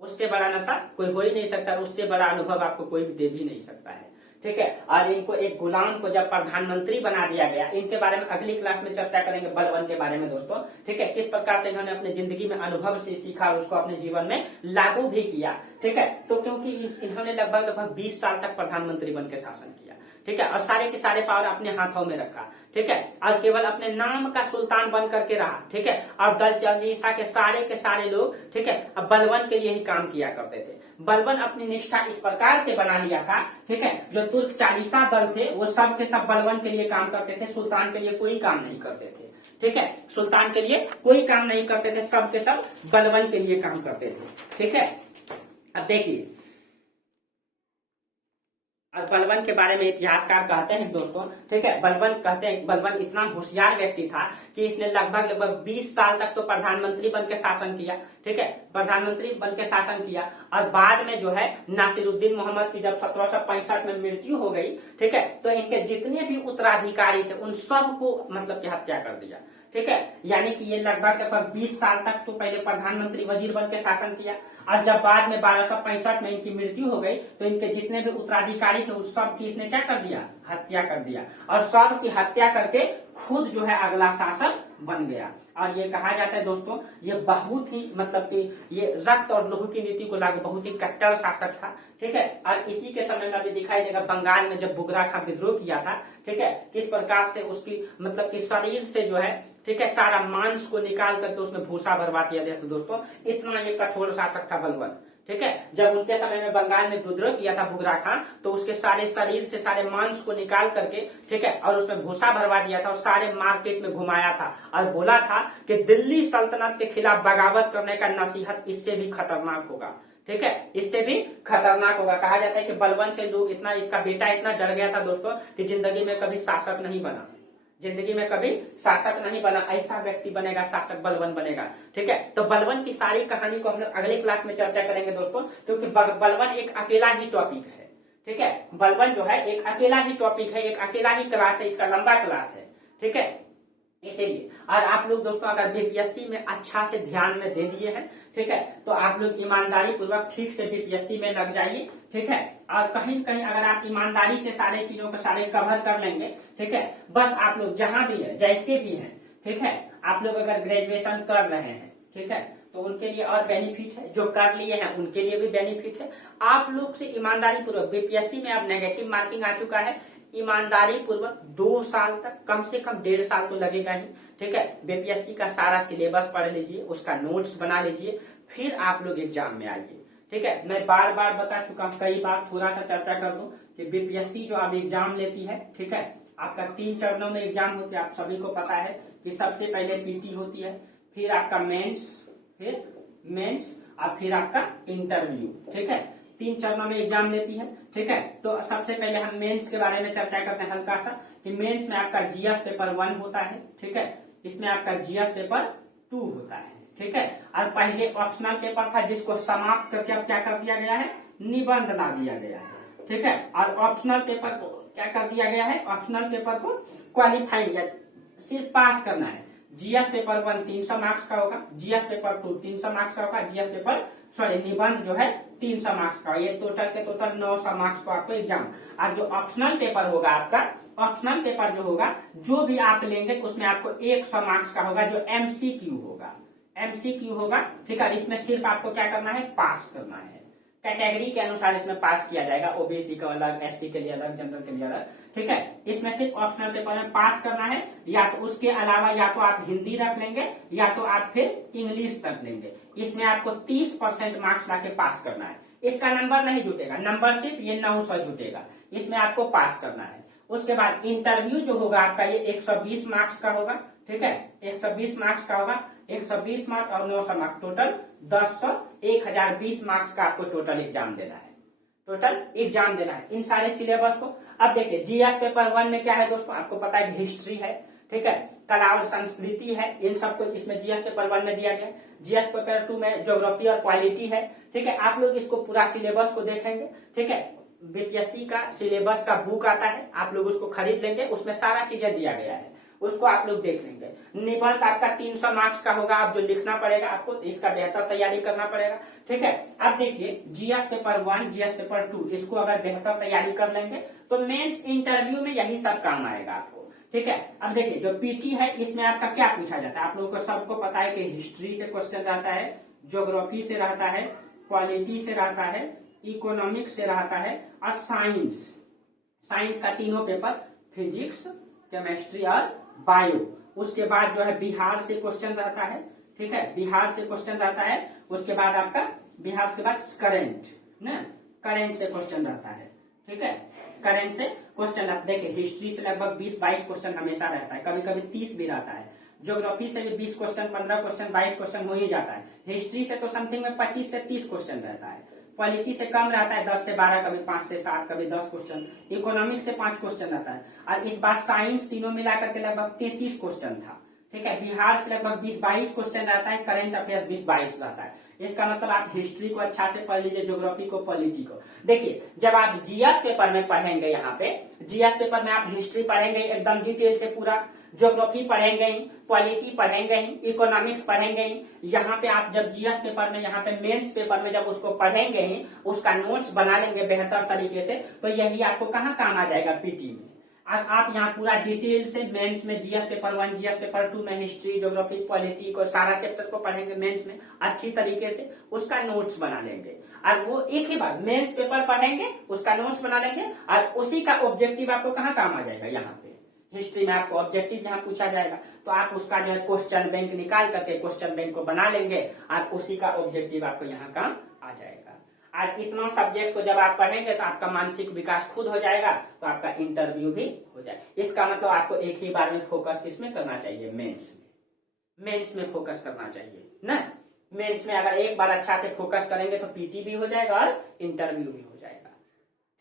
उससे बड़ा नशा कोई हो ही नहीं सकता, उससे बड़ा अनुभव आपको कोई भी दे भी नहीं सकता है। ठीक है, और इनको एक गुलाम को जब प्रधानमंत्री बना दिया गया, इनके बारे में अगली क्लास में चर्चा करेंगे बलबन के बारे में दोस्तों। ठीक है, किस प्रकार से इन्होंने अपनी जिंदगी में अनुभव से सीखा और उसको अपने जीवन में लागू भी किया। ठीक है, तो क्योंकि इन्होंने लगभग 20 साल तक प्रधानमंत्री बन के शासन किया। ठीक है, और सारे के सारे पावर अपने हाथों में रखा। ठीक है, और केवल अपने नाम का सुल्तान बन करके रहा। ठीक है, और दल चालीसा के सारे लोग, ठीक है, अब बलबन के लिए ही काम किया करते थे। बलबन अपनी निष्ठा इस प्रकार से बना लिया था, ठीक है, जो तुर्क चालीसा दल थे वो सब के सब बलबन के लिए काम करते थे, सुल्तान के लिए कोई काम नहीं करते थे। ठीक है, सुल्तान के लिए कोई काम नहीं करते थे, सब के सब बलबन के लिए काम करते थे। ठीक है, अब देखिए, और बलबन के बारे में इतिहासकार कहते हैं दोस्तों, ठीक है, बलबन कहते हैं बलबन इतना होशियार व्यक्ति था कि इसने लगभग 20 साल तक तो प्रधानमंत्री बन के शासन किया। ठीक है, प्रधानमंत्री बन के शासन किया और बाद में जो है नासिरुद्दीन मोहम्मद की जब 1765 में मृत्यु हो गई, ठीक है, तो इनके जितने भी उत्तराधिकारी थे उन सबको मतलब की हत्या कर दिया। ठीक है, यानी कि ये लगभग 20 साल तक तो पहले प्रधानमंत्री वजीर बन के शासन किया और जब बाद में 1265 में इनकी मृत्यु हो गई तो इनके जितने भी उत्तराधिकारी थे उस सब की इसने क्या कर दिया? हत्या कर दिया, और सब की हत्या करके खुद जो है अगला शासक बन गया। और ये कहा जाता है दोस्तों, ये बहुत ही मतलब कि ये रक्त और लहू की नीति को लागू बहुत ही कट्टर शासक था, ठीक है। और इसी के समय में अभी दिखाई देगा बंगाल में जब बुगरा खां विद्रोह किया था, ठीक है, किस प्रकार से उसकी मतलब कि शरीर से जो है, ठीक है, सारा मांस को निकाल करके उसमें भूसा भरवा दिया गया था दोस्तों। इतना ये कठोर शासक था बलवन, ठीक है। जब उनके समय में बंगाल में विद्रोह किया था बुगरा खां, तो उसके सारे शरीर से सारे मांस को निकाल करके, ठीक है, और उसमें भूसा भरवा दिया था और सारे मार्केट में घुमाया था और बोला था कि दिल्ली सल्तनत के खिलाफ बगावत करने का नसीहत इससे भी खतरनाक होगा, ठीक है, इससे भी खतरनाक होगा। कहा जाता है कि बलवन से लोग इतना, इसका बेटा इतना डर गया था दोस्तों कि जिंदगी में कभी शासक नहीं बना, जिंदगी में कभी शासक नहीं बना, ऐसा व्यक्ति बनेगा शासक, बलवन बनेगा, ठीक है। तो बलवन की सारी कहानी को हम लोग अगले क्लास में चर्चा करेंगे दोस्तों, क्योंकि बलवन एक अकेला ही टॉपिक है, ठीक है। बलवन जो है एक अकेला ही टॉपिक है, एक अकेला ही क्लास है, इसका लंबा क्लास है, ठीक है, इसीलिए। और आप लोग दोस्तों अगर बीपीएससी में अच्छा से ध्यान में दे दिए हैं, ठीक है, तो आप लोग ईमानदारी पूर्वक ठीक से बीपीएससी में लग जाइए, ठीक है। और कहीं न कहीं अगर आप ईमानदारी से सारे चीजों को सारे कवर कर लेंगे, ठीक है, बस आप लोग जहां भी है जैसे भी हैं, ठीक है, आप लोग अगर ग्रेजुएशन कर रहे हैं, ठीक है, तो उनके लिए और बेनिफिट है, जो कर लिए हैं उनके लिए भी बेनिफिट है। आप लोग से ईमानदारी पूर्वक बीपीएससी में अब नेगेटिव मार्किंग आ चुका है, ईमानदारी पूर्वक 2 साल तक, कम से कम 1.5 साल तो लगेगा ही, ठीक है, बीपीएससी का सारा सिलेबस पढ़ लीजिए, उसका नोट्स बना लीजिए, फिर आप लोग एग्जाम में आइए, ठीक है। मैं बार बार बता चुका हूं, कई बार थोड़ा सा चर्चा कर दूं कि बीपीएससी जो अब एग्जाम लेती है, ठीक है, आपका 3 चरणों में एग्जाम होते हैं, आप सभी को पता है कि सबसे पहले पीटी होती है, फिर आपका मेंस और फिर आपका इंटरव्यू, ठीक है, 3 चरणों में एग्जाम लेती है, ठीक है। तो सबसे पहले हम मेंस के बारे में चर्चा करते हैं हल्का सा, कि मेंस में आपका जीएस पेपर 1 होता है, ठीक है, इसमें आपका जीएस पेपर 2 होता है, ठीक है। और पहले ऑप्शनल पेपर था जिसको समाप्त करके अब क्या कर दिया गया है, निबंध ला दिया गया है, ठीक है। और ऑप्शनल पेपर को क्या कर दिया गया है, ऑप्शनल पेपर को क्वालिफाइंग या सिर्फ पास करना है। जीएस पेपर 1 300 मार्क्स का होगा, जीएस पेपर 2 300 मार्क्स का होगा, जीएस पेपर निबंध जो है 300 मार्क्स का, ये टोटल के टोटल 900 मार्क्स को आपको एग्जाम। और जो ऑप्शनल पेपर होगा आपका, ऑप्शनल पेपर जो होगा, जो भी आप लेंगे उसमें आपको 100 मार्क्स का होगा, जो एमसीक्यू होगा, एमसीक्यू होगा, ठीक है। इसमें सिर्फ आपको क्या करना है, पास करना है, कैटेगरी के अनुसार इसमें पास किया जाएगा, ओबीसी का अलग, एसटी के लिए अलग, जनरल के लिए अलग, ठीक है। इसमें सिर्फ ऑप्शनल पेपर में पास करना है, या तो उसके अलावा या तो आप हिंदी रख लेंगे या तो आप फिर इंग्लिश रख लेंगे। इसमें आपको 30% मार्क्स लाके पास करना है। इसका नंबर नहीं जुटेगा, नंबर सिर्फ ये 900 जुटेगा, इसमें आपको पास करना है। उसके बाद इंटरव्यू जो होगा आपका ये 120 मार्क्स का होगा, ठीक है, 120 मार्क्स का होगा, 120 मार्क्स और 900 मार्क्स, टोटल 1020 मार्क्स का आपको टोटल एग्जाम देना है, टोटल एग्जाम देना है इन सारे सिलेबस को। अब देखिए जीएस पेपर 1 में क्या है दोस्तों, आपको पता है हिस्ट्री है, ठीक है, कला और संस्कृति है, इन सबको इसमें जीएस पेपर 1 में दिया गया। जीएस पेपर 2 में ज्योग्राफी और क्वालिटी है, ठीक है। आप लोग इसको पूरा सिलेबस को देखेंगे, ठीक है, बीपीएससी का सिलेबस का बुक आता है, आप लोग उसको खरीद लेंगे, उसमें सारा चीजें दिया गया है, उसको आप लोग देख लेंगे। निबंध आपका 300 मार्क्स का होगा, आप जो लिखना पड़ेगा आपको, इसका बेहतर तैयारी करना पड़ेगा, ठीक है। अब देखिए जीएस पेपर 1, जीएस पेपर 2, इसको अगर बेहतर तैयारी कर लेंगे तो मेंस इंटरव्यू में यही सब काम आएगा आपको, ठीक है। अब देखिए जो पीटी है इसमें आपका क्या पूछा जाता है, आप लोगों को सबको पता है कि हिस्ट्री से क्वेश्चन रहता है, ज्योग्राफी से रहता है, क्वालिटी से रहता है, इकोनॉमिक्स से रहता है और साइंस का तीनों पेपर, फिजिक्स, केमिस्ट्री और बायो। उसके बाद जो है बिहार से क्वेश्चन रहता है, ठीक है, बिहार से क्वेश्चन रहता है। उसके बाद आपका बिहार के बाद करंट से क्वेश्चन रहता है, ठीक है, करंट से क्वेश्चन रहता है। देखिए हिस्ट्री से लगभग 20-22 क्वेश्चन हमेशा रहता है, कभी कभी 30 भी रहता है। ज्योग्राफी से भी 20 क्वेश्चन, 15 क्वेश्चन, 22 क्वेश्चन हो ही जाता है। हिस्ट्री से तो समथिंग में 25 से 30 क्वेश्चन रहता है। क्वालिटी से कम रहता है, 10 से 12, कभी 5 से 7, कभी 10 क्वेश्चन। इकोनॉमिक्स से 5 क्वेश्चन रहता है। और इस बार साइंस तीनों मिलाकर के लगभग 33 क्वेश्चन था, ठीक है। बिहार से लगभग 20-22 क्वेश्चन रहता है, करंट अफेयर्स 20-22 रहता है। इसका मतलब आप हिस्ट्री को अच्छा से पढ़ लीजिए, ज्योग्राफी को, पॉलिटी को। देखिए जब आप जीएस पेपर में पढ़ेंगे, यहाँ पे जीएस पेपर में आप हिस्ट्री पढ़ेंगे एकदम डिटेल से पूरा, ज्योग्राफी पढ़ेंगे ही, पॉलिटी पढ़ेंगे ही, इकोनॉमिक्स पढ़ेंगे ही। यहाँ पे आप जब जीएस पेपर में, यहाँ पे मेंस पेपर में जब उसको पढ़ेंगे ही, उसका नोट्स बना लेंगे बेहतर तरीके से, तो यही आपको कहाँ काम आ जाएगा, पीटी में। आप यहाँ पूरा डिटेल से मेंस में जीएस पेपर 1, जीएस पेपर 2 में हिस्ट्री, ज्योग्राफी, पॉलिटी को सारा चैप्टर को पढ़ेंगे मेंस में अच्छी तरीके से, उसका नोट्स बना लेंगे और वो एक ही बार मेंस पेपर पढ़ेंगे, उसका नोट्स बना लेंगे और उसी का ऑब्जेक्टिव आपको कहाँ काम आ जाएगा, यहाँ पे हिस्ट्री में आपको ऑब्जेक्टिव यहाँ पूछा जाएगा तो आप उसका जो है क्वेश्चन बैंक निकाल करके क्वेश्चन बैंक को बना लेंगे और उसी का ऑब्जेक्टिव आपको यहाँ काम आ जाएगा। और इतना सब्जेक्ट को जब आप पढ़ेंगे तो आपका मानसिक विकास खुद हो जाएगा, तो आपका इंटरव्यू भी हो जाएगा। इसका मतलब आपको एक ही बार में फोकस किसमें करना चाहिए, मेंस में फोकस करना चाहिए ना। मेंस में अगर एक बार अच्छा से फोकस करेंगे तो पीटी भी हो जाएगा और इंटरव्यू भी हो जाएगा।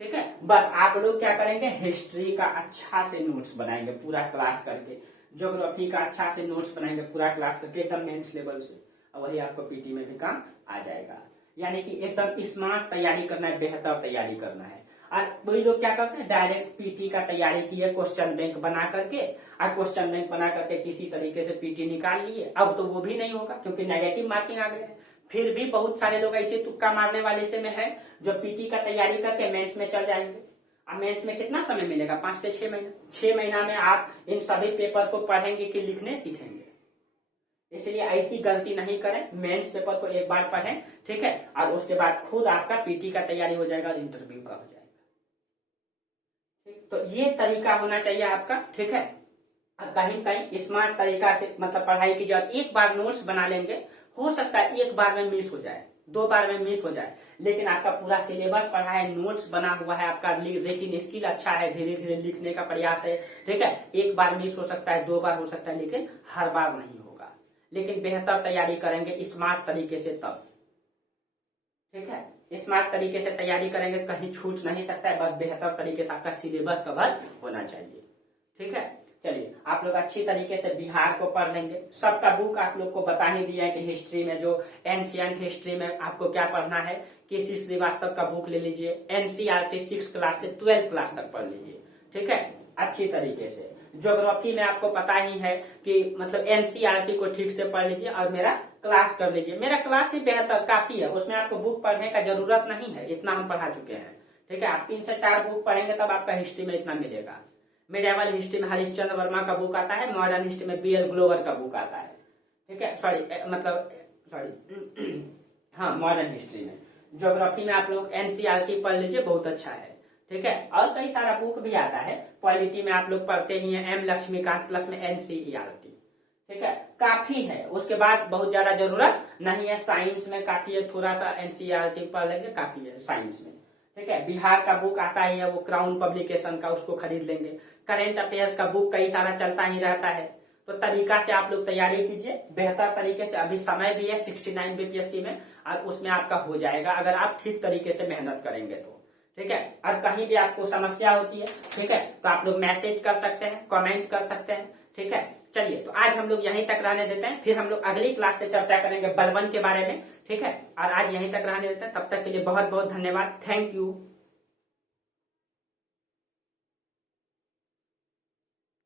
ठीक है, बस आप लोग क्या करेंगे, हिस्ट्री का अच्छा से नोट्स बनाएंगे पूरा क्लास करके, ज्योग्राफी का अच्छा से नोट्स बनाएंगे पूरा क्लास करके एकदम मेंस लेवल से, और वही आपको पीटी में भी काम आ जाएगा। यानी कि एकदम स्मार्ट तैयारी करना है, बेहतर तैयारी करना है। और वही लोग क्या करते हैं, डायरेक्ट पीटी का तैयारी किए क्वेश्चन बैंक बना करके, और क्वेश्चन बैंक बना करके किसी तरीके से पीटी निकाल लिए। अब तो वो भी नहीं होगा क्योंकि नेगेटिव मार्किंग आ गया है। फिर भी बहुत सारे लोग ऐसे तुक्का मारने वाले से में है जो पीटी का तैयारी करके मेंस में चल जाएंगे। अब मेंस में कितना समय मिलेगा, 5 से 6 महीना। 6 महीना में आप इन सभी पेपर को पढ़ेंगे कि लिखने सीखेंगे। इसलिए ऐसी गलती नहीं करें, मेंस पेपर को एक बार पढ़ें, ठीक है, और उसके बाद खुद आपका पीटी का तैयारी हो जाएगा और इंटरव्यू का हो जाएगा। तो ये तरीका होना चाहिए आपका, ठीक है। और कहीं कहीं स्मार्ट तरीका से मतलब पढ़ाई की जाए, एक बार नोट्स बना लेंगे, हो सकता है एक बार में मिस हो जाए, 2 बार में मिस हो जाए, लेकिन आपका पूरा सिलेबस पढ़ा है, नोट्स बना हुआ है, आपका रीडिंग स्किल अच्छा है, धीरे धीरे लिखने का प्रयास है, ठीक है। एक बार मिस हो सकता है, 2 बार हो सकता है, लेकिन हर बार नहीं होगा। लेकिन बेहतर तैयारी करेंगे स्मार्ट तरीके से तब, ठीक है। स्मार्ट तरीके से तैयारी करेंगे, कहीं छूट नहीं सकता है, बस बेहतर तरीके से आपका सिलेबस कवर होना चाहिए, ठीक है। चलिए, आप लोग अच्छी तरीके से बिहार को पढ़ लेंगे। सबका बुक आप लोग को बता ही दिया है कि हिस्ट्री में जो एंशिएंट हिस्ट्री में आपको क्या पढ़ना है, केसी श्रीवास्तव का बुक ले लीजिए, एनसीईआरटी 6 क्लास से 12th क्लास तक पढ़ लीजिए, ठीक है, अच्छी तरीके से। ज्योग्राफी में आपको पता ही है कि मतलब एनसीईआरटी को ठीक से पढ़ लीजिए और मेरा क्लास कर लीजिए। मेरा क्लास ही बेहतर काफी है, उसमें आपको बुक पढ़ने का जरूरत नहीं है, इतना हम पढ़ा चुके हैं, ठीक है। आप 3 से 4 बुक पढ़ेंगे तब आपका हिस्ट्री में इतना मिलेगा। मिडिएवल हिस्ट्री में हरिश्चंद्र वर्मा का बुक आता है, मॉडर्न हिस्ट्री में बीएल ग्लोवर का बुक आता है, ठीक है, हाँ, मॉडर्न हिस्ट्री में। ज्योग्राफी में आप लोग एनसीईआरटी पढ़ लीजिए, बहुत अच्छा है, ठीक है। और कई सारा बुक भी आता है। पॉलिटी में आप लोग पढ़ते ही हैं, एम लक्ष्मीकांत प्लस में एनसीईआरटी, ठीक है, काफी है। उसके बाद बहुत ज्यादा जरूरत नहीं है। साइंस में काफी है, थोड़ा सा एनसीईआरटी पढ़ लेंगे, काफी है साइंस में, ठीक है। बिहार का बुक आता ही है, वो क्राउन पब्लिकेशन का, उसको खरीद लेंगे। करेंट अफेयर्स का बुक कई सारा चलता ही रहता है। तो तरीका से आप लोग तैयारी कीजिए बेहतर तरीके से। अभी समय भी है 69 बीपीएससी में, और उसमें आपका हो जाएगा अगर आप ठीक तरीके से मेहनत करेंगे तो, ठीक है। और कहीं भी आपको समस्या होती है, ठीक है, तो आप लोग मैसेज कर सकते हैं, कमेंट कर सकते हैं, ठीक है। चलिए, तो आज हम लोग यहीं तक रहने देते हैं, फिर हम लोग अगली क्लास से चर्चा करेंगे बलवन के बारे में, ठीक है। और आज यहीं तक रहने देते हैं, तब तक के लिए बहुत बहुत धन्यवाद, थैंक यू।